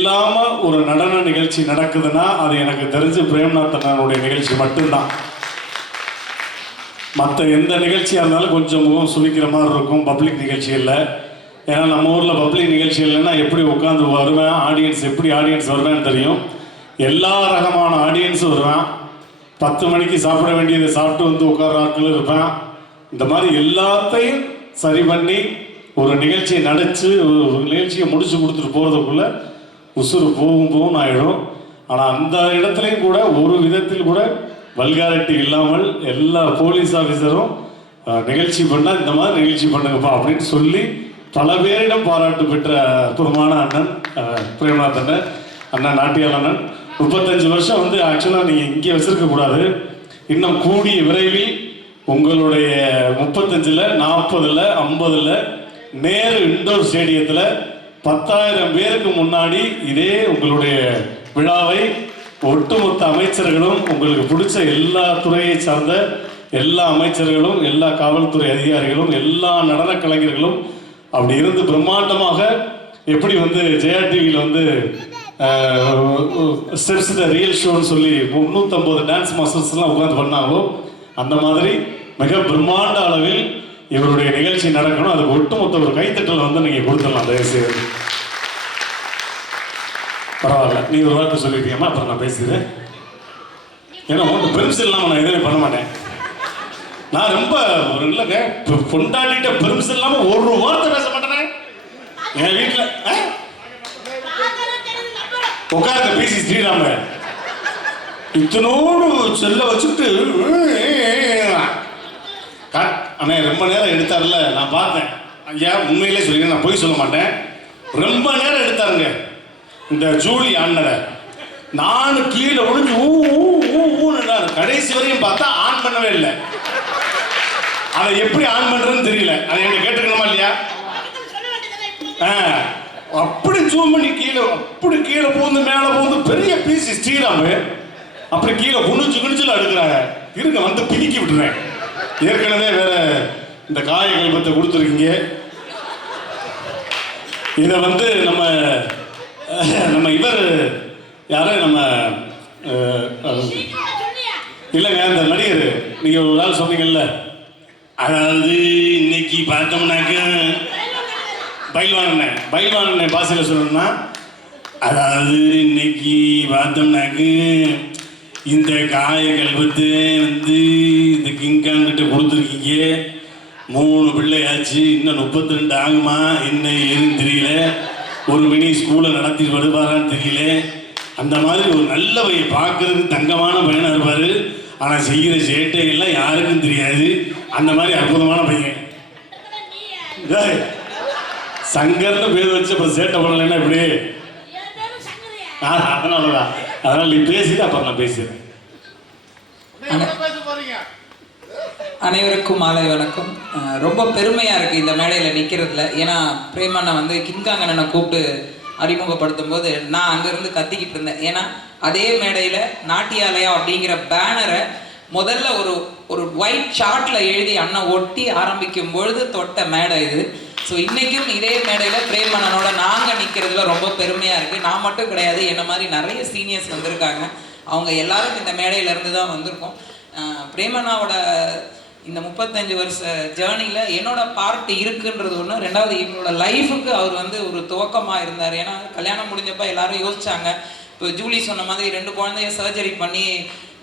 இல்லாமல் ஒரு நடன நிகழ்ச்சி நடக்குதுன்னா அது எனக்கு தெரிஞ்சு பிரேம்நாத் அண்ணனுடைய நிகழ்ச்சி மட்டும்தான். மற்ற எந்த நிகழ்ச்சியாக இருந்தாலும் கொஞ்சம் முகம் சுழிக்கிற மாதிரி இருக்கும் பப்ளிக் நிகழ்ச்சி இல்லை. ஏன்னா நம்ம ஊரில் பப்ளிக் நிகழ்ச்சி இல்லைன்னா எப்படி உட்காந்து வருவேன், ஆடியன்ஸ் எப்படி ஆடியன்ஸ் வருவேன்னு தெரியும். எல்லா ரகமான ஆடியன்ஸும் வருவேன். 10 மணிக்கு சாப்பிட வேண்டியதை சாப்பிட்டு வந்து உட்கார ஆட்களும் இருப்பேன். இந்த மாதிரி எல்லாத்தையும் சரி பண்ணி ஒரு நிகழ்ச்சியை நடித்து ஒரு நிகழ்ச்சியை முடிச்சு கொடுத்துட்டு போகிறதுக்குள்ளே உசுறு போகும் ஆகிடும். ஆனால் அந்த இடத்துலையும் கூட ஒரு விதத்தில் கூட வல்காரிட்டி இல்லாமல் எல்லா போலீஸ் ஆஃபீஸரும் நிகழ்ச்சி பண்ணால் இந்த மாதிரி நிகழ்ச்சி பண்ணுங்கப்பா அப்படின்னு சொல்லி பல பேரிடம் பாராட்டு பெற்ற அற்புதமான அண்ணன் பிரேம்நாத் அண்ணன், அண்ணன் நாட்டியால் அண்ணன். 35 வருஷம் வந்து ஆக்சுவலாக நீங்கள் இங்கே வச்சுருக்கக்கூடாது. இன்னும் கூடிய விரைவில் உங்களுடைய 35ல் 40ல் 50ல் நேரு இண்டோர் ஸ்டேடியத்தில் 10,000 பேருக்கு முன்னாடி இதே உங்களுடைய விழாவை ஒட்டுமொத்த அமைச்சர்களும் உங்களுக்கு பிடிச்ச எல்லா துறையை சார்ந்த எல்லா அமைச்சர்களும் எல்லா காவல்துறை அதிகாரிகளும் எல்லா நடன கலைஞர்களும் அப்படி இருந்து பிரம்மாண்டமாக எப்படி வந்து ஜெயா டிவியில் வந்து ஸ்டெப்ஸ் த ரியல் ஷோன்னு சொல்லி 350 டான்ஸ் மாஸ்டர்ஸ்லாம் உட்காந்து பண்ணாங்களோ அந்த மாதிரி மிக பிரம்மாண்ட அளவில் இவருடைய நிகழ்ச்சி நடக்கணும். அதுக்கு ஒட்டுமொத்த ஒரு கைத்தட்டல் வந்து நீங்கள் கொடுத்துடலாம் தயவுசெய்து. பரவாயில்ல, நீ ஒரு வார்த்தை சொல்லிட்டீங்கம்மா, அப்புறம் நான் பேசுகிறேன். ஏன்னா உங்க பெரும்ஸ் இல்லாமல் நான் எதுவுமே பண்ண மாட்டேன். நான் ரொம்ப ஒரு இல்லைங்க கொண்டாடிட்ட பெரும்ஸ் இல்லாமல் ஒரு வார்த்தை பேச மாட்டேனே. என் வீட்டில் உட்காருங்க பிசி ஸ்ரீராம இத்தனோடு செல்ல வச்சுட்டு அண்ணே ரொம்ப நேரம் எடுத்தார்ல, நான் பார்த்தேன். ஐயா உண்மையிலே சொல்லிக்கிறேன், நான் போய் சொல்ல மாட்டேன். ரொம்ப நேரம் எடுத்தாருங்க இந்த ஜூலி ஆனரை. நானும் கீழே ஒழிஞ்சு ஊன்னாரு. கடைசி வரையும் பார்த்தா ஆன் பண்ணவே இல்லை. அதை எப்படி ஆன் பண்றதுன்னு தெரியல. அதை எங்க கேட்டுக்கணுமா இல்லையா? அப்படி ஜூம் பண்ணி கீழே அப்படி கீழே போந்து மேலே போந்து பெரிய பீஸ் ஸ்ரீராமு அப்படி கீழே குணிச்சுல அடுக்கிறாங்க. இருங்க வந்து பிடிக்கி விட்டுறேன். ஏற்கனவே வேற இந்த காய கல்பத்தை கொடுத்துருக்கீங்க. இதை வந்து நம்ம இவர் யாரு நம்ம இல்லைங்க இந்த நடிகர் நீங்கள் ஒரு நாள் சொன்னீங்கல்ல, அதாவது இன்னைக்கு பார்த்தோம்னாக்க பைல்வானண்ணே பாசையில் சொல்லணும்னா, அதாவது இன்னைக்கு பார்த்தோம்னாக்க இந்த காய கல்பத்தை வந்து இந்த கிங்காங்கிட்ட கொடுத்துருக்கீங்க. 3 பிள்ளையாச்சு, இன்னும் 32 ஆகுமா என்ன ஏதுன்னு தெரியல. ஒரு மினி ஸ்கூலை நடத்திட்டு வருவாரான்னு தெரியல. அந்த மாதிரி ஒரு நல்ல பையன், பார்க்கறதுக்கு தங்கமான பையனாக இருப்பார். ஆனால் செய்கிற சேட்டைகள்லாம் யாருக்கும் தெரியாது. அந்த மாதிரி அற்புதமான பையன். சங்கர்னு பேர் வச்சு அப்புறம் சேட்டை பண்ணலைன்னா இப்படி அதனாலதான். அதனால் நீ பேசிட்டு அப்புறம் நான் பேசுகிறேன். அனைவருக்கும் மாலை வணக்கம். ரொம்ப பெருமையாக இருக்குது இந்த மேடையில் நிற்கிறதுல. ஏன்னா பிரேமண்ணா வந்து கிங்காங்கண்ணனை கூப்பிட்டு அறிமுகப்படுத்தும் போது நான் அங்கேருந்து கத்திக்கிட்டு இருந்தேன். ஏன்னா அதே மேடையில் நாட்டியாலயம் அப்படிங்கிற பேனரை முதல்ல ஒரு ஒயிட் சார்ட்டில் எழுதி அண்ணன் ஒட்டி ஆரம்பிக்கும் பொழுது தொட்ட மேடை இது. ஸோ இன்றைக்கும் இதே மேடையில் பிரேமண்ணனோட நாங்கள் நிற்கிறதுல ரொம்ப பெருமையாக இருக்குது. நான் மட்டும் கிடையாது, என்ன மாதிரி நிறைய சீனியர்ஸ் வந்திருக்காங்க. அவங்க எல்லாரும் இந்த மேடையிலேருந்து தான் வந்திருக்கோம். பிரேமண்ணாவோட இந்த 35 வருஷ ஜேர்னியில் என்னோட பார்ட் இருக்குன்றது ஒன்று. ரெண்டாவது எங்களோட லைஃபுக்கு அவர் வந்து ஒரு துவக்கமாக இருந்தார். ஏன்னா கல்யாணம் முடிஞ்சப்போ எல்லாரும் யோசிச்சாங்க. இப்போ ஜூலி சொன்ன மாதிரி 2 குழந்தைய சர்ஜரி பண்ணி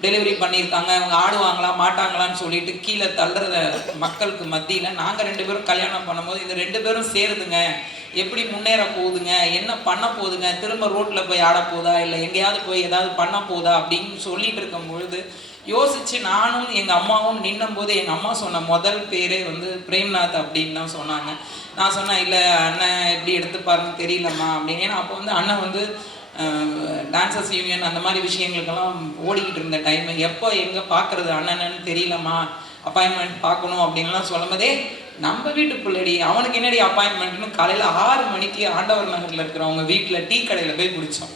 டெலிவரி பண்ணியிருக்காங்க, அவங்க ஆடுவாங்களா மாட்டாங்களான்னு சொல்லிட்டு கீழே தள்ளுறத மக்களுக்கு மத்தியில் நாங்கள் 2 பேரும் கல்யாணம் பண்ணும்போது இந்த 2 பேரும் சேருதுங்க, எப்படி முன்னேற போகுதுங்க, என்ன பண்ண போகுதுங்க, திரும்ப ரோட்டில் போய் ஆட போதா இல்லை எங்கேயாவது போய் ஏதாவது பண்ண போதா அப்படின்னு சொல்லிட்டு இருக்கும் பொழுது யோசித்து நானும் எங்கள் அம்மாவும் நின்னும் போது எங்கள் அம்மா சொன்ன முதல் பேரே வந்து பிரேம்நாத் அப்படின்னு தான் சொன்னாங்க. நான் சொன்னேன், இல்லை அண்ணன் எப்படி எடுத்துப்பாருன்னு தெரியலம்மா அப்படின்னு. ஏன்னா அப்போ வந்து அண்ணன் வந்து டான்சர்ஸ் யூனியன் அந்த மாதிரி விஷயங்களுக்கெல்லாம் ஓடிக்கிட்டு இருந்த டைம். எப்போ எங்கே பார்க்குறது அண்ணன்னு தெரியலம்மா, அப்பாயின்மெண்ட் பார்க்கணும் அப்படின்லாம் சொல்லும் போதே நம்ம வீட்டு பிள்ளைடி அவனுக்கு என்னடி அப்பாயின்மெண்ட்னு காலையில் 6 மணிக்கு ஆண்டவர் நகரில் இருக்கிறவங்க வீட்டில் டீ கடையில் போய் பிடிச்சோம்.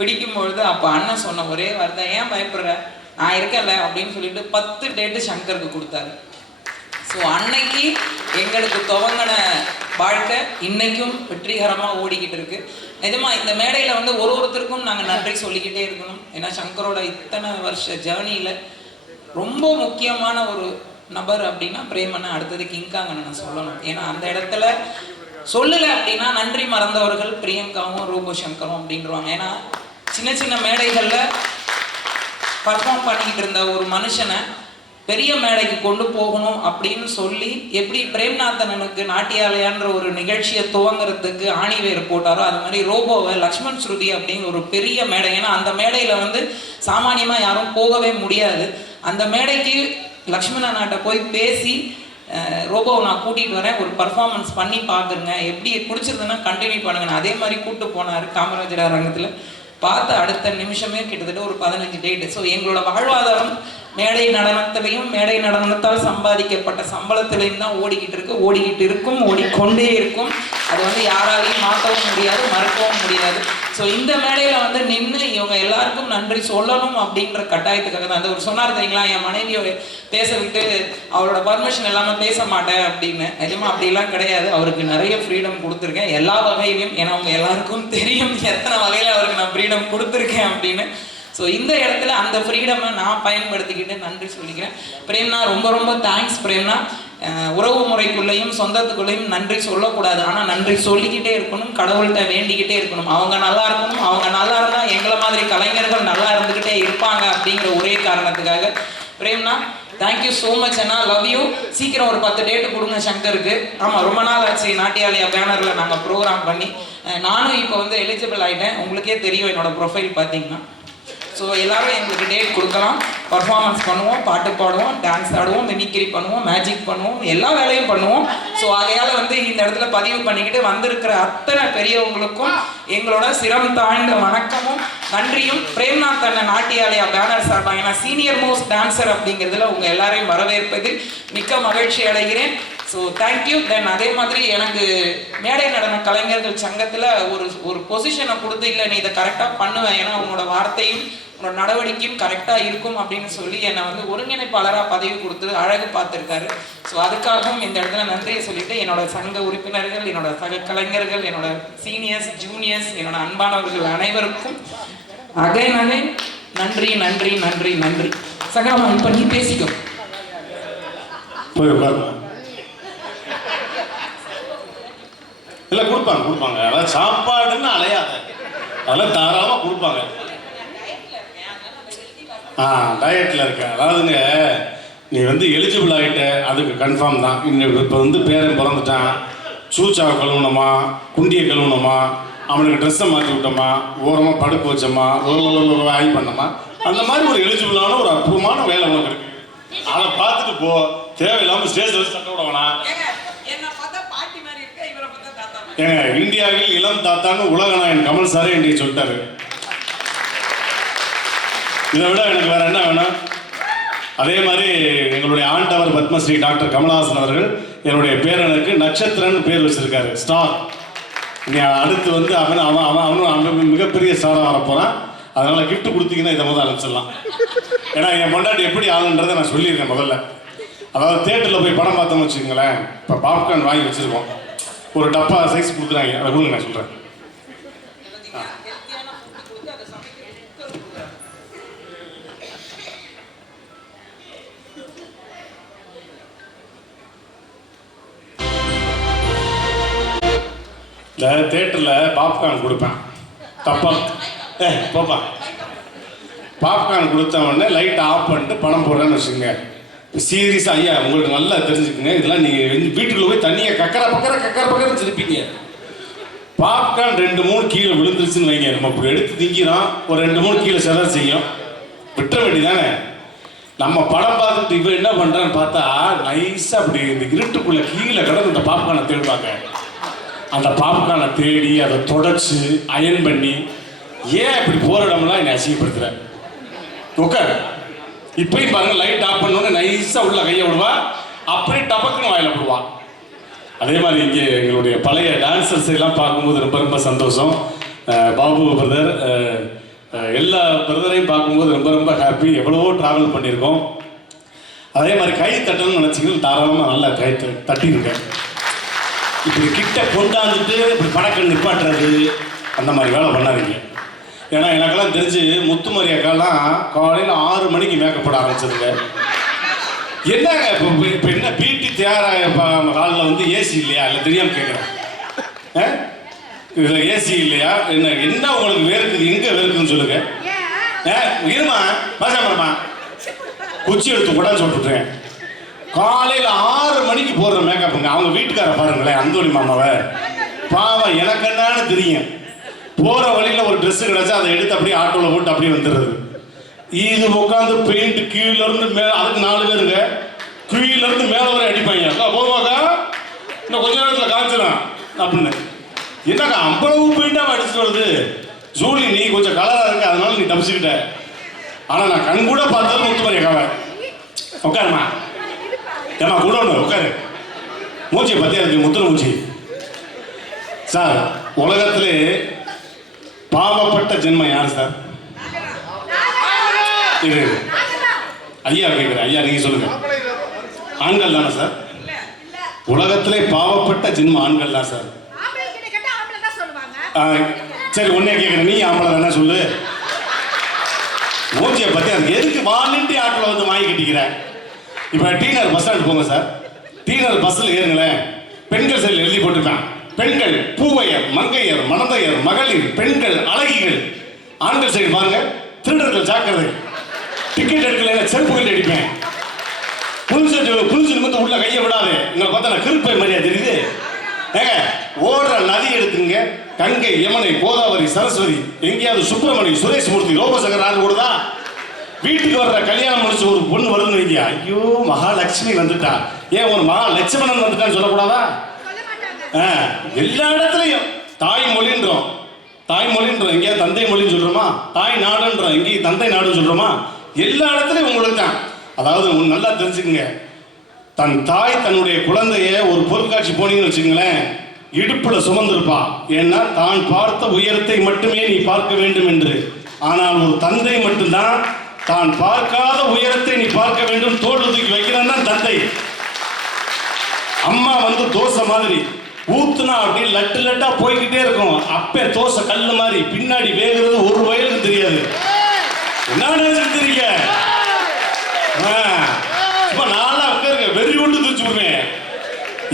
பிடிக்கும்பொழுது அப்போ அண்ணன் சொன்ன ஒரே வார்த்தை, ஏன் பயப்படுற, நான் இருக்கல அப்படின்னு சொல்லிட்டு 10 டேட்டு சங்கருக்கு கொடுத்தாரு. ஸோ அன்னைக்கு எங்களுக்கு துவங்கின வாழ்க்கை இன்னைக்கும் வெற்றிகரமாக ஓடிக்கிட்டு இருக்கு. நிஜமா இந்த மேடையில் வந்து ஒருத்தருக்கும் நாங்கள் நன்றி சொல்லிக்கிட்டே இருக்கணும். ஏன்னா சங்கரோட இத்தனை வருஷ ஜேர்னியில் ரொம்ப முக்கியமான ஒரு நபர் அப்படின்னா பிரேமண்ணா, அடுத்தது கிங்காங்கன்னு சொல்லணும். ஏன்னா அந்த இடத்துல சொல்லலை அப்படின்னா நன்றி மறந்தவர்கள் பிரியங்காவும் ரூபோ சங்கரும் அப்படின்றவாங்க. ஏன்னா சின்ன சின்ன மேடைகளில் பர்ஃபார்ம் பண்ணிக்கிட்டு இருந்த ஒரு மனுஷனை பெரிய மேடைக்கு கொண்டு போகணும் அப்படின்னு சொல்லி எப்படி பிரேம்நாதனுக்கு நாட்டியாலயான்ற ஒரு நிகழ்ச்சியை துவங்குறதுக்கு ஆணிவேர் போட்டாரோ, அது மாதிரி ரோபோவை லக்ஷ்மண் ஸ்ருதி அப்படின்னு ஒரு பெரிய மேடை. ஏன்னா அந்த மேடையில் வந்து சாமானியமாக யாரும் போகவே முடியாது. அந்த மேடைக்கு லக்ஷ்மண நாட்டை போய் பேசி ரோபோவை நான் கூட்டிகிட்டு வரேன், ஒரு பர்ஃபார்மன்ஸ் பண்ணி பார்க்குறேங்க, எப்படி பிடிச்சிருதுன்னா கண்டினியூ பண்ணுங்கன்னு அதே மாதிரி கூப்பிட்டு போனார் காமராஜர் அரங்கத்தில். பார்த்த அடுத்த நிமிஷமே கிட்டத்தட்ட ஒரு 15 டேட்டு. ஸோ எங்களோட வாழ்வாதாரம் மேடை நடனத்திலையும் மேடை நடனத்தால் சம்பாதிக்கப்பட்ட சம்பளத்திலையும் தான் ஓடிக்கிட்டு இருக்கும், ஓடிக்கொண்டே இருக்கும். அது வந்து யாராலையும் மாற்றவும் முடியாது, மறக்கவும் முடியாது. ஸோ இந்த மேடையில் வந்து நின்று இவங்க எல்லாருக்கும் நன்றி சொல்லணும் அப்படின்ற கட்டாயத்துக்காக தான். அந்த ஒரு சொன்னார் தெரியுங்களா, என் மனைவியை பேச விட்டு அவரோட பர்மிஷன் இல்லாமல் பேச மாட்டேன் அப்படின்னு. நிஜமா அப்படிலாம் கிடையாது. அவருக்கு நிறைய ஃப்ரீடம் கொடுத்துருக்கேன் எல்லா வகையிலையும். ஏன்னா அவங்க எல்லாருக்கும் தெரியும் எத்தனை வகையில் அவருக்கு நான் ஃப்ரீடம் கொடுத்துருக்கேன் அப்படின்னு. ஸோ இந்த இடத்துல அந்த ஃப்ரீடமை நான் பயன்படுத்திக்கிட்டு நன்றி சொல்லிக்கிறேன். பிரேம்னா ரொம்ப ரொம்ப தேங்க்ஸ் பிரேம்னா. உறவு முறைக்குள்ளேயும் சொந்தத்துக்குள்ளேயும் நன்றி சொல்லக்கூடாது, ஆனால் நன்றி சொல்லிக்கிட்டே இருக்கணும், கடவுள்கிட்ட வேண்டிக்கிட்டே இருக்கணும். அவங்க நல்லா இருக்கணும், அவங்க நல்லா இருந்தால் எங்களை மாதிரி கலைஞர்கள் நல்லா இருந்துக்கிட்டே இருப்பாங்க அப்படிங்கிற ஒரே காரணத்துக்காக. பிரேம்னா தேங்க்யூ ஸோ மச் அண்ணா, லவ் யூ. சீக்கிரம் ஒரு 10 டேட்டு கொடுங்க சங்கருக்கு. ஆமாம், ரொம்ப நாள் ஆச்சு நாட்டியாலயா பேனரில் நாங்கள் ப்ரோக்ராம் பண்ணி. நானும் இப்போ வந்து எலிஜிபிள் ஆகிட்டேன், உங்களுக்கே தெரியும் என்னோடய ப்ரொஃபைல் பார்த்தீங்கன்னா. ஸோ எல்லோரும் எங்களுக்கு டேட் கொடுக்கலாம், பர்ஃபார்மன்ஸ் பண்ணுவோம், பாட்டு பாடுவோம், டான்ஸ் ஆடுவோம், மிமிக்ரி பண்ணுவோம், மேஜிக் பண்ணுவோம், எல்லா வேலையும் பண்ணுவோம். ஸோ ஆகையால் வந்து இந்த இடத்துல பதிவு பண்ணிக்கிட்டு வந்திருக்கிற அத்தனை பெரியவங்களுக்கும் எங்களோட சிரம் தாழ்ந்த வணக்கமும் நன்றியும். பிரேம்நாத் அண்ணன் நாட்டியாலயா பேனர் சார்பாக ஏன்னா சீனியர் மோஸ்ட் டான்சர் அப்படிங்கிறதுல உங்கள் எல்லாரையும் வரவேற்பது மிக்க மகிழ்ச்சி அடைகிறேன். So thank you. தென் அதே மாதிரி எனக்கு மேடை நடன கலைஞர்கள் சங்கத்தில் ஒரு பொசிஷனை கொடுத்து, இல்லை நீ இதை கரெக்டாக பண்ணுவேன், ஏன்னா உன்னோட வார்த்தையும் உன்னோட நடவடிக்கையும் கரெக்டாக இருக்கும் அப்படின்னு சொல்லி என்னை வந்து ஒருங்கிணைப்பாளராக பதவி கொடுத்து அழகு பார்த்துருக்காரு. ஸோ அதுக்காகவும் இந்த இடத்துல நன்றியை சொல்லிட்டு என்னோட சங்க உறுப்பினர்கள், என்னோட சக கலைஞர்கள், என்னோட சீனியர்ஸ், ஜூனியர்ஸ், என்னோட அன்பானவர்கள் அனைவருக்கும் அகைன் நன்றி நன்றி நன்றி நன்றி. சகமா இப்போ நீ பேசிக்கோ. போய் உட்காருங்க. இல்லை கொடுப்பாங்க. அதாவது சாப்பாடுன்னு அலையாத, அதெல்லாம் தாராளமாக கொடுப்பாங்க. டயட்டில் இருக்க. அதாவதுங்க, நீ வந்து எலிஜிபிள் ஆகிட்ட அதுக்கு கன்ஃபார்ம் தான். இன்னும் இப்போ வந்து பேரன் பிறந்துட்டான், சூச்சாவை கழுவுனோமா, குண்டியை கழுவுனோமா, அவனுக்கு ட்ரெஸ்ஸை மாற்றி விட்டோமா, ஓரமாக படுக்க வச்சோமா, ஒரு ஆய் பண்ணோமா, அந்த மாதிரி ஒரு எலிஜிபிளான ஒரு அற்புதமான வேலை உனக்கு இருக்கு. அதை பார்த்துட்டு போ. தேவையில்லாமல் ஸ்டேஜ் வச்சு தட்ட விடவனா. ஏங்க, இந்தியாவில் இளம் தாத்தான்னு உலகநாயகன் கமல் சாரே இன்றைக்கு சொல்லிட்டாரு. இதை விட எனக்கு வேற என்ன வேணும்? அதே மாதிரி எங்களுடைய ஆண்டவர் பத்மஸ்ரீ டாக்டர் கமலஹாசன் அவர்கள் என்னுடைய பேரனுக்கு நட்சத்திரன்னு பேர் வச்சிருக்காரு, ஸ்டார். நீ அடுத்து வந்து அவனும் மிகப்பெரிய ஸ்டாராக வரப்போறான். அதனால கிஃப்ட் கொடுத்தீங்கன்னா இதை முதல்ல அனுப்பிச்சிடலாம். ஏன்னா என் பொண்டாட்டி எப்படி ஆளுன்றதை நான் சொல்லியிருக்கேன் முதல்ல. அதாவது தேட்டரில் போய் படம் பார்த்தோம்னு வச்சுக்கோங்களேன், இப்போ பாப்கார்ன் வாங்கி வச்சுருக்கோம், ஒரு டப்பா சைஸ் கொடுக்குறாங்க, அதை கொடுங்க நான் சொல்கிறேன். இந்த தேட்டரில் பாப்கார்ன் கொடுப்பேன், தப்பா போப்பா. பாப்கார்ன் கொடுத்த உடனே லைட்டை ஆஃப் பண்ணிட்டு படம் போடுறேன்னு வச்சுக்கோங்க. சீரியஸாக ஐயா உங்களுக்கு நல்லா தெரிஞ்சுக்குங்க, இதெல்லாம் நீங்கள் வீட்டுக்குள்ளே போய் தண்ணியை கக்கரை திருப்பிங்க. பாப்கார்ன் 2-3 கீழே விழுந்துருச்சுன்னு வைங்க, நம்ம இப்படி எடுத்து திங்கிறோம், ஒரு 2-3 கீழே செதற செய்யும், விட்டுற வேண்டியதானே. நம்ம படம் பார்த்துட்டு இவன் என்ன பண்ணுறான்னு பார்த்தா நைஸாக அப்படி இந்த இருட்டுக்குள்ளே கீழே கிடந்து இந்த பாப்கார்னை தேடுவாங்க. அந்த பாப்கார்னை தேடி அதை தொடச்சி அயன் பண்ணி, ஏன் இப்படி போகிற இடம்லாம் என்னை அசிங்கப்படுத்துகிறேன். உட்கார். இப்பயும் பாருங்க, லைட் ஆஃப் பண்ணோன்னு நைஸாக உள்ள கையை விடுவா, அப்படியே டபக்குன்னு வாயில விடுவான். அதே மாதிரி இங்கே எங்களுடைய பழைய டான்சர்ஸ் எல்லாம் பார்க்கும்போது ரொம்ப ரொம்ப சந்தோஷம். பாபு பிரதர், எல்லா பிரதரையும் பார்க்கும்போது ரொம்ப ரொம்ப ஹாப்பி. எவ்வளவோ ட்ராவல் பண்ணியிருக்கோம். அதே மாதிரி கை தட்டணும்னு நினச்சிங்கன்னா தாராளமாக நல்லா கை தட்டியிருக்கேன். இப்படி கிட்ட கொண்டாந்துட்டு இப்படி படக்கல் நிப்பாட்டுறது, அந்த மாதிரி வேலை பண்ணாதீங்க. ஏன்னா எனக்கெல்லாம் தெரிஞ்சு முத்துமாரி அக்காலாம் காலையில் 6 மணிக்கு மேக்கப் போட ஆரம்பிச்சதுங்க. என்னங்க இப்போ என்ன பிடி தயாராக ஹாலில் வந்து ஏசி இல்லையா? இல்லை தெரியாமல் கேட்குறேன். இதில் ஏசி இல்லையா? என்ன உங்களுக்கு வேர்க்குது? எங்கே வேர்க்குதுன்னு சொல்லுங்க. இருமா பாசாமரமா குச்சி எடுத்து கூட சொல்லிட்டுறேன். காலையில் 6 மணிக்கு போடுற மேக்கப்புங்க. அவங்க வீட்டுக்கார பாருங்களேன், அந்தோணி மாமாவை பாவம். எனக்கு என்னன்னு தெரியும். போகிற வழியில் ஒரு ட்ரெஸ்ஸு கிடச்சா அதை எடுத்து அப்படியே ஆட்டோவில் போட்டு அப்படியே வந்துடுறது. இது உட்காந்து பெயிண்ட் கீழேருந்து மேலே, அதுக்கு 4 பேருங்க கீழேருந்து மேலே வரை அடிப்பாங்க. அக்கா போவாக்கா இன்னும் கொஞ்ச நேரத்தில் காய்ச்சிடும் அப்படின்னு. என்னக்கா அவ்வளவு பெயிண்டாக அடிச்சுட்டு வருது? ஜூலி நீ கொஞ்சம் கலராக இருக்கு, அதனால நீ தப்பிச்சுக்கிட்ட. ஆனால் நான் கண் கூட பார்த்தது முத்துமாரி அக்காவை. உட்காருமா ஏமா கூட ஒன்று உட்காரு. மூச்சியை பற்றியா இருக்கு முத்துன மூச்சி. சார் உலகத்திலே பாவப்பட்ட ஜென்மம் யார் சார்? இது ஐயா கேட்குறேன். ஐயா நீங்கள் சொல்லுங்க. ஆண்கள் தானே சார்? உலகத்திலே பாவப்பட்ட ஜென்மம் ஆண்கள் தான் சார். சரி ஒன்னே கேட்குறேன், நீ ஆம்பளை தானே சொல்லு. மூச்சியை பற்றி அதுக்கு எதுக்கு வாலண்டி ஆட்டில் வந்து வாங்கி கட்டிக்கிற? இப்போ டீனர் பஸ் ஸ்டாண்டு போங்க சார். டீனர் பஸ்ஸில் ஏறுங்களேன். பெண்கள் சைடில் எழுதி போட்டுருக்கான், பெண்கள் பூவையர், மங்கையர், மணந்தையர், மகளிர், பெண்கள் அழகிகள். ஆண்கள் சைடு பாருங்க, திருடர்கள் ஜாக்கிரதை. டிக்கெட் எடுக்கல செருப்புகள் அடிப்பேன். புளிச்சு நிமித்து உள்ள கையை விடாது. இங்க பார்த்தா கிருப்பை மாதிரியா தெரியுது. ஏங்க ஓடுற நதி எடுத்துங்க. கங்கை, யமுனை, கோதாவரி, சரஸ்வதி, எங்கேயாவது சுப்பிரமணி, சுரேஷ் மூர்த்தி, ரோபசங்கர் ஆறு ஓடுதா? வீட்டுக்கு வர்ற கல்யாணம் முடிச்சு ஒரு பொண்ணு வருதுன்னு வைங்க, ஐயோ மகாலட்சுமி வந்துட்டா, ஏன் ஒரு மகாலட்சுமணன் வந்துட்டான்னு சொல்லக்கூடாதா? எல்லா இடத்துலையும் தாய்மொழின்றோம். தாய்மொழின்றோம், எங்கேயாவது தந்தை மொழின்னு சொல்றோமா? தாய் நாடுன்றோம், எங்கேயும் தந்தை நாடுன்னு சொல்றோமா? எல்லா இடத்துலையும் உங்களுக்கு தான். அதாவது நல்லா தெரிஞ்சுக்கங்க, தன் தாய் தன்னுடைய குழந்தைய ஒரு பொருட்காட்சி போனீங்கன்னு வச்சுக்கங்களேன், இடுப்புல சுமந்திருப்பா. ஏன்னா தான் பார்த்த உயரத்தை மட்டுமே நீ பார்க்க வேண்டும் என்று. ஆனால் ஒரு தந்தை மட்டும்தான் தான் பார்க்காத உயரத்தை நீ பார்க்க வேண்டும் தோல் தூக்கி வைக்கிறான் தான் தந்தை. அம்மா வந்து தோசை மாதிரி ஊத்துனா அப்படி லட்டு லட்டா போய்கிட்டே இருக்கும். அப்பே தோசை கல்லு மாதிரி பின்னாடி வேகிறது ஒரு வயலுக்கு தெரியாது. என்ன நினைச்சிருக்கீங்க? நானா உட்காருங்க வெறி ஒன்று தூச்சு விடுவேன்.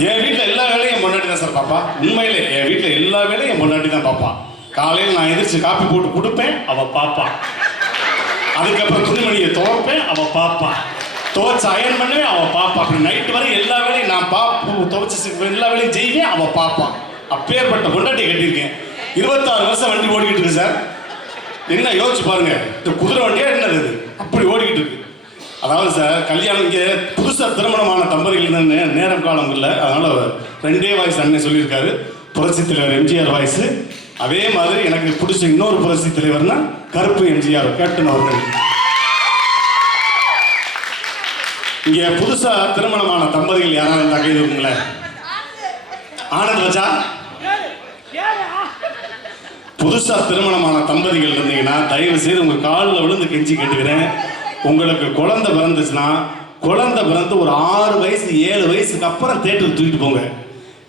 என் வீட்டில் எல்லா வேலையும் என் பொண்டாட்டி தான் சார் பாப்பா. உண்மையிலே என் வீட்டில் எல்லா வேலையும் என் பொண்டாட்டி தான் பாப்பா. காலையில் நான் எதிர்த்து காப்பி போட்டு கொடுப்பேன், அவ பாப்பா. அதுக்கப்புறம் துணிமணியை துவைப்பேன், அவ பாப்பா. துவைச்சு அயன் பண்ணுவேன், அவ பாப்பா. அப்படி நைட்டு வரை எல்லா வேலையும் நான் துவைச்சு எல்லா வேலையும் செய்வேன், அவ பாப்பா. அப்பேற்பட்ட பொண்டாட்டியை கட்டியிருக்கேன். 26 வருஷம் வண்டி ஓடிக்கிட்டு இருக்கு சார். என்ன யோசிச்சு பாருங்க, இந்த குதிரை வண்டியா என்னது அப்படி ஓடிக்கிட்டு இருக்கு. அதாவது சார் கல்யாணம் இங்கே புதுசாக திருமணமான தம்பதிகள் நேரம் காலம் இல்லை, அதனால 2 வாய்ஸ் அண்ணன் சொல்லியிருக்காரு. புரட்சி தலைவர் எம்ஜிஆர் வாய்ஸ். அதே மாதிரி எனக்கு பிடிச்ச இன்னொரு புரட்சி தலைவர்னா கருப்பு எம்ஜிஆர் கேப்டன் அவர்கள். இங்கே புதுசா திருமணமான தம்பதிகள் யாராவது இருந்தா கைது இருக்குங்களேன். ஆனந்த் வச்சா புதுசா திருமணமான தம்பதிகள் இருந்தீங்கன்னா தயவு செய்து உங்க காலில் விழுந்து கெஞ்சி கேட்டுக்கிறேன். உங்களுக்கு குழந்தை பிறந்துச்சுன்னா குழந்தை பிறந்து ஒரு 6 வயசு 7 வயசுக்கு அப்புறம் தேட்டருக்கு தூக்கிட்டு போங்க.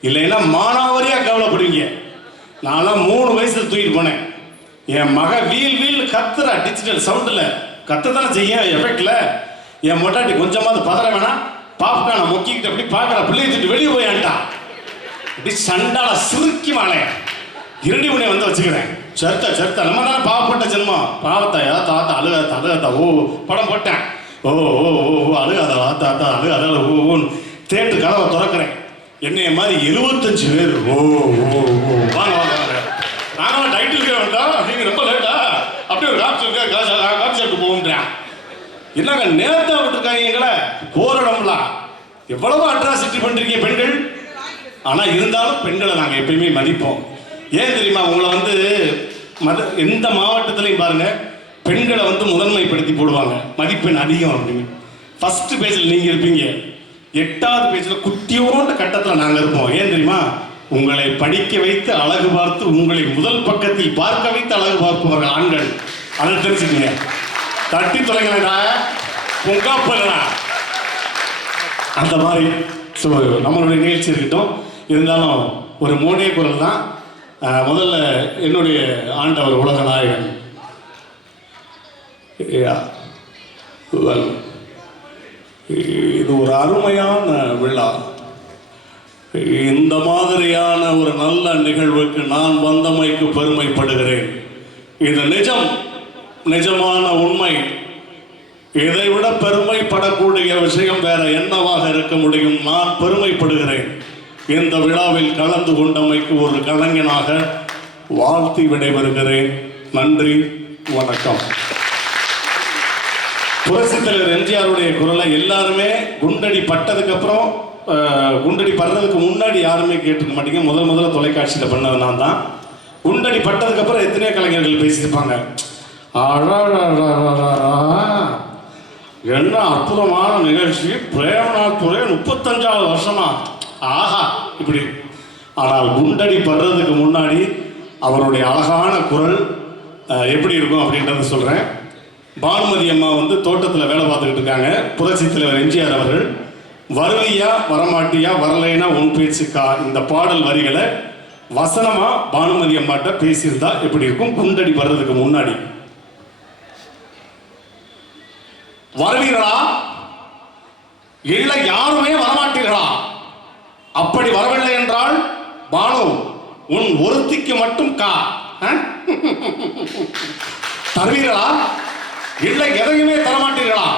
இல்லைன்னா மானாவரியா கவலைப்படுவீங்க. நான்லாம் 3 வயசுல தூக்கிட்டு போனேன். என் மக வீல் வீல் கத்துறா டிஜிட்டல் சவுண்டில் கத்தத்தானே செய்ய எஃபெக்ட்ல. என் மொட்டாட்டி கொஞ்சமாவது பதற வேணாம், பாப்கார்னை முக்கிக்கிட்டு அப்படி பார்க்குற பிள்ளையை தூக்கிட்டு வெளியே போயான்ட்டா. அப்படி சண்டால சிறுக்கி வானே இரண்டி உன்னை வந்து வச்சுக்கிறேன். சர்த்தா நம்ம தானே பாவப்பட்ட ஜென்மம். பாவத்தாயா தாத்தா அழுகாத்தா ஓ படம் போட்டேன். ஓ ஓ ஓ ஓ அழுகாதா தாத்தா அழுகாத ஓன்னு தேட்டு கதவை திறக்கிறேன். என்னைய மாதிரி 75 பேர் ஓ ஓ ஓ வாங்க வாங்க நாங்களாம் டைட்டில் வேண்டாம் அப்படிங்க ரொம்ப லேட்டா அப்படியே ஒரு காப்பி சாப்பிட்டு போகுன்றேன். என்னங்க நேரத்தை விட்டுருக்காங்க எங்களை போராடம்லாம். எவ்வளவு அட்ராசிட்டி பண்றீங்க பெண்கள். ஆனா இருந்தாலும் பெண்களை நாங்க எப்பயுமே மதிப்போம். ஏன் தெரியுமா? உங்களை வந்து எந்த மாவட்டத்திலையும் பாருங்க பெண்களை வந்து முதன்மைப்படுத்தி போடுவாங்க, மதிப்பெண் அதிகம் அப்படின்னு. ஃபர்ஸ்ட் பேஜில் நீங்க இருப்பீங்க, 8வது பேஜில் குட்டியோன்ற கட்டத்தில் நாங்கள் இருப்போம். ஏன் தெரியுமா? உங்களை படிக்க வைத்து அழகு பார்த்து உங்களை முதல் பக்கத்தில் பார்க்க வைத்து அழகு பார்ப்பவர்கள் ஆண்கள். அதை தெரிஞ்சுக்கங்க. தட்டி தொலைங்களா பொங்கா போயிடலாம் அந்த மாதிரி. ஸோ நம்மளுடைய நிகழ்ச்சி இருக்கட்டும். இருந்தாலும் ஒரு 3 குரல் தான். முதல்ல என்னுடைய ஆண்டவர் உலக நாயகன் இது ஒரு அருமையான விழா. இந்த மாதிரியான ஒரு நல்ல நிகழ்வுக்கு நான் வந்தமைக்கு பெருமைப்படுகிறேன். இது நிஜமான உண்மை. இதைவிட பெருமைப்படக்கூடிய விஷயம் வேற என்னவாக இருக்க முடியும்? நான் பெருமைப்படுகிறேன். இந்த விழாவில் கலந்து கொண்டமைக்கு ஒரு கலைஞனாக வாழ்த்தி விடைபெறுகிறேன். நன்றி, வணக்கம். புரட்சித் தலைவர் எம்ஜிஆருடைய குரலை எல்லாருமே குண்டடி பட்டதுக்கு அப்புறம், குண்டடி படுறதுக்கு முன்னாடி யாருமே கேட்டுக்க மாட்டீங்க. முதல்ல தொலைக்காட்சியில் பண்ணது நான் தான். குண்டடி பட்டதுக்கு அப்புறம் எத்தனையோ கலைஞர்கள் பேசியிருப்பாங்க. என்ன அற்புதமான நிகழ்ச்சி, பிரேமநாத் துறை 35வது வருஷமா, ஆஹா இப்படி. ஆனால் குண்டடி படுறதுக்கு முன்னாடி அவருடைய அழகான குரல் எப்படி இருக்கும் அப்படின்றத சொல்கிறேன். பானுமதி அம்மா வந்து தோட்டத்தில் வேலை பார்த்துக்கிட்டு இருக்காங்க. புரட்சித் தலைவர் எம்ஜிஆர் அவர்கள் வருவியா வரமாட்டியா வரலைனா உன் பேச்சுக்கா இந்த பாடல் வரிகளை வசனமா பானுமதி அம்மாட்ட பேசியிருந்தா எப்படி இருக்கும்? குண்டடி வர்றதுக்கு முன்னாடி வருவீர்களா இல்லை யாருமே வரமாட்டீர்களா? அப்படி வரவில்லை என்றால் பானு உன் ஒருத்திக்கு மட்டும் கா தருவீர்களா? இல்லை எதையுமே தரமாட்டீர்களா?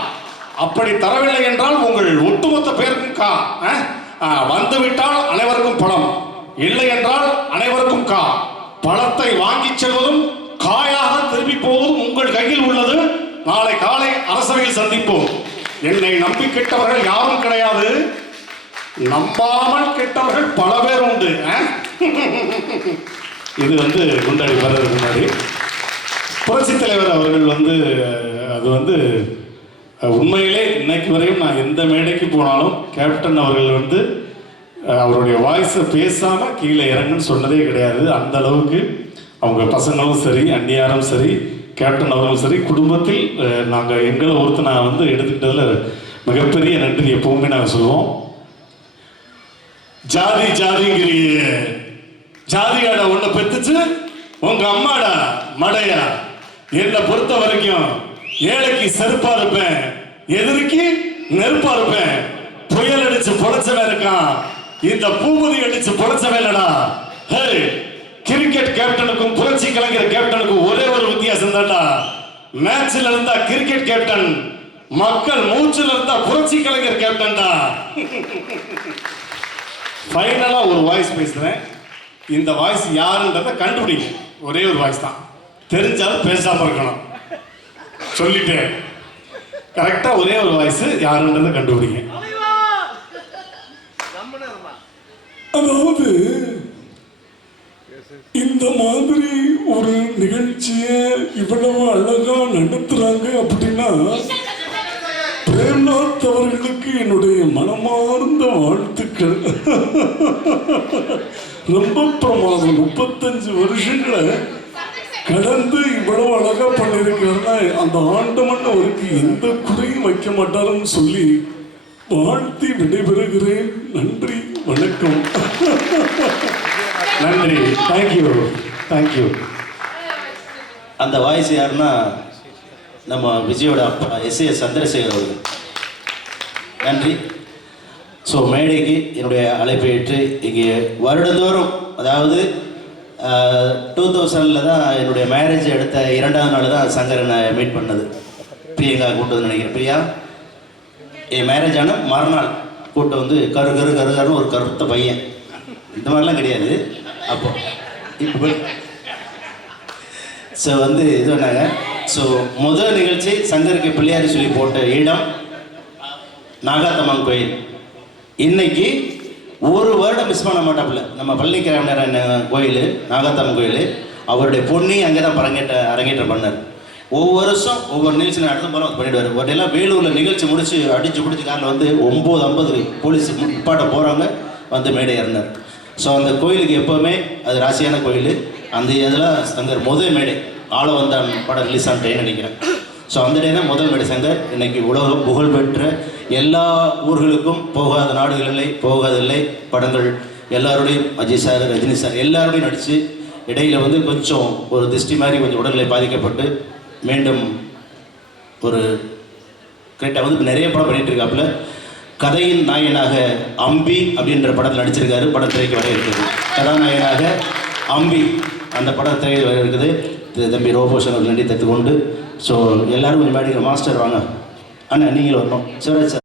அப்படி தரவில்லை என்றால் உங்கள் ஒட்டுமொத்த பேருக்கும் கா. வந்துவிட்டால் அனைவருக்கும் பணம், இல்லை என்றால் அனைவருக்கும் கா. பணத்தை வாங்கி செல்வதும் காயாக திரும்பி போவதும் உங்கள் கையில் உள்ளது. நாளை காலை அரசவையில் சந்திப்போம். என்னை நம்பி கெட்டவர்கள் யாரும் கிடையாது, நம்பாமல் கெட்டவர்கள் பல பேர் உண்டு. இது வந்து குண்டடி வர்றதுக்கு முன்னாடி புரட்சித் தலைவர் அவர்கள் வந்து அது உண்மையிலே இன்னைக்கு வரையும் நான் எந்த மேடைக்கு போனாலும் கேப்டன் அவர்கள் வந்து அவருடைய வாய்ஸை பேசாமல் கீழே இறங்குன்னு சொன்னதே கிடையாது. அந்த அளவுக்கு அவங்க பசங்களும் சரி, அந்நியாரும் சரி, கேப்டன் அவர்களும் சரி, குடும்பத்தில் நாங்கள் எங்களை நான் வந்து எடுத்துக்கிட்டதில் மிகப்பெரிய நன்றி எப்பவுமே நாங்கள் சொல்லுவோம். ஜாதிங்கிறிய ஜாதியாடா உன்னை பெத்துச்சு உங்க அம்மாடா மடையா. என்னை பொறுத்த வரைக்கும் ஏழைக்கு செருப்பா இருப்பேன், எதிரிக்கு நெருப்பா இருப்பேன். புயல் அடிச்சு பொழைச்சவன் இருக்கான், இந்த பூமதி அடிச்சு பொழைச்சவன் இல்லடா. ஹே, கிரிக்கெட் கேப்டனுக்கும் புரட்சி கலைஞர் கேப்டனுக்கும் ஒரே ஒரு வித்தியாசம் தான்டா. மேட்ச்ல இருந்தா கிரிக்கெட் கேப்டன், மக்கள் மூச்சுல இருந்தா புரட்சி கலைஞர் கேப்டன் தான். ஃபைனலா ஒரு வாய்ஸ் பேசுறேன். இந்த வாய்ஸ் யாருன்றத கண்டுபிடிங்க. ஒரே ஒரு வாய்ஸ் தான், தெரிஞ்சாலும் பேசாம இருக்கணும். சொல்லிட்டேன், கரெக்டா ஒரே ஒரு வாய்ஸ் யாருன்றத கண்டுபிடிங்க. அதாவது இந்த மாதிரி ஒரு நிகழ்ச்சியை இவ்வளவு அழகா நடத்துறாங்க அப்படின்னா பிரேம்நாத் அவர்களுக்கு என்னுடைய மனமார்ந்த வாழ்த்துக்கள். ரொம்ப பிரமாதம். 35 வருஷங்களை கடந்து இவ்வளவு அழகா பண்ணிருக்காருன்னா அந்த ஆண்டவன் அவருக்கு எந்த குறையும் வைக்க மாட்டாருன்னு சொல்லி வாழ்த்தி விடைபெறுகிறேன். நன்றி, வணக்கம். நன்றி, தேங்க்யூ. அந்த வாய்ஸ் யாருன்னா நம்ம விஜயோட அப்பா எஸ்.ஏ. சந்திரசேகர் அவர்கள். நன்றி. ஸோ மேடைக்கு என்னுடைய அழைப்பை ஏற்று இங்கே வருடந்தோறும், அதாவது 2000 தான் என்னுடைய மேரேஜ் எடுத்த 2வது நாள் தான் சங்கரனை மீட் பண்ணது. பிரியங்கா கூப்பிட்டு நினைக்கிறேன். பிரியா என் மேரேஜ் ஆன மறுநாள் கூப்பிட்டு வந்து கருன்னு ஒரு கருத்த பையன், இந்த மாதிரிலாம் கிடையாது அப்போ. இப்போ ஸோ வந்து இது பண்ணாங்க. ஸோ முதல் நிகழ்ச்சி சங்கருக்கு பிள்ளையாரி சொல்லி போட்ட இடம் நாகாத்தம்மன் கோயில். இன்னைக்கு ஒரு வருடம் மிஸ் பண்ண மாட்டாப்புல நம்ம பழனிக்கிராமணர் கோயில், நாகாத்தம்மன் கோயில். அவருடைய பொண்ணி அங்கே தான் அரங்கேற்றம் பண்ணார். ஒவ்வொரு வருஷம் ஒவ்வொரு நிகழ்ச்சி நடந்து போகிறோம் பண்ணிடுவார். ஒருலாம் வேலூரில் நிகழ்ச்சி முடிச்சு அடிச்சு பிடிச்சி காரில் வந்து 9:50 போலீஸ் நிப்பாட்ட போகிறாங்க, வந்து மேடை ஏறினார். ஸோ அந்த கோயிலுக்கு எப்போவுமே அது ராசியான கோயில். அந்த இதில் சங்கர் முதல் மேடை ஆள வந்தான் படம் ரிலீஸ் ஆன டைம் நினைக்கிறேன். ஸோ அந்த டே தான் முதல் மேடை சங்கர். இன்னைக்கு உலக புகழ்பெற்ற எல்லா ஊர்களுக்கும் போகாத நாடுகள் இல்லை, போகாதில்லை படங்கள் எல்லாரோடையும், அஜய் சார், ரஜினி சார் எல்லாரோடையும் நடித்து இடையில வந்து கொஞ்சம் ஒரு திருஷ்டி மாதிரி கொஞ்சம் உடல்நிலை பாதிக்கப்பட்டு மீண்டும் ஒரு கரெக்டாக வந்து நிறைய படம் பண்ணிட்டு இருக்காப்புல. கதையின் நாயனாக அம்பி அப்படின்ற படத்தில் நடிச்சிருக்காரு. படம் திரைக்கு வர இருக்குது. கதாநாயகனாக அம்பி அந்த படம் திரையில் வர இருக்குது. தம்பி ரோபோஷன் அவர் நடி தத்துக்கொண்டு. ஸோ எல்லோரும் கொஞ்சம் மாஸ்டர் வாங்க அண்ணா நீங்களும் வரணும். சிவராஜ் சார்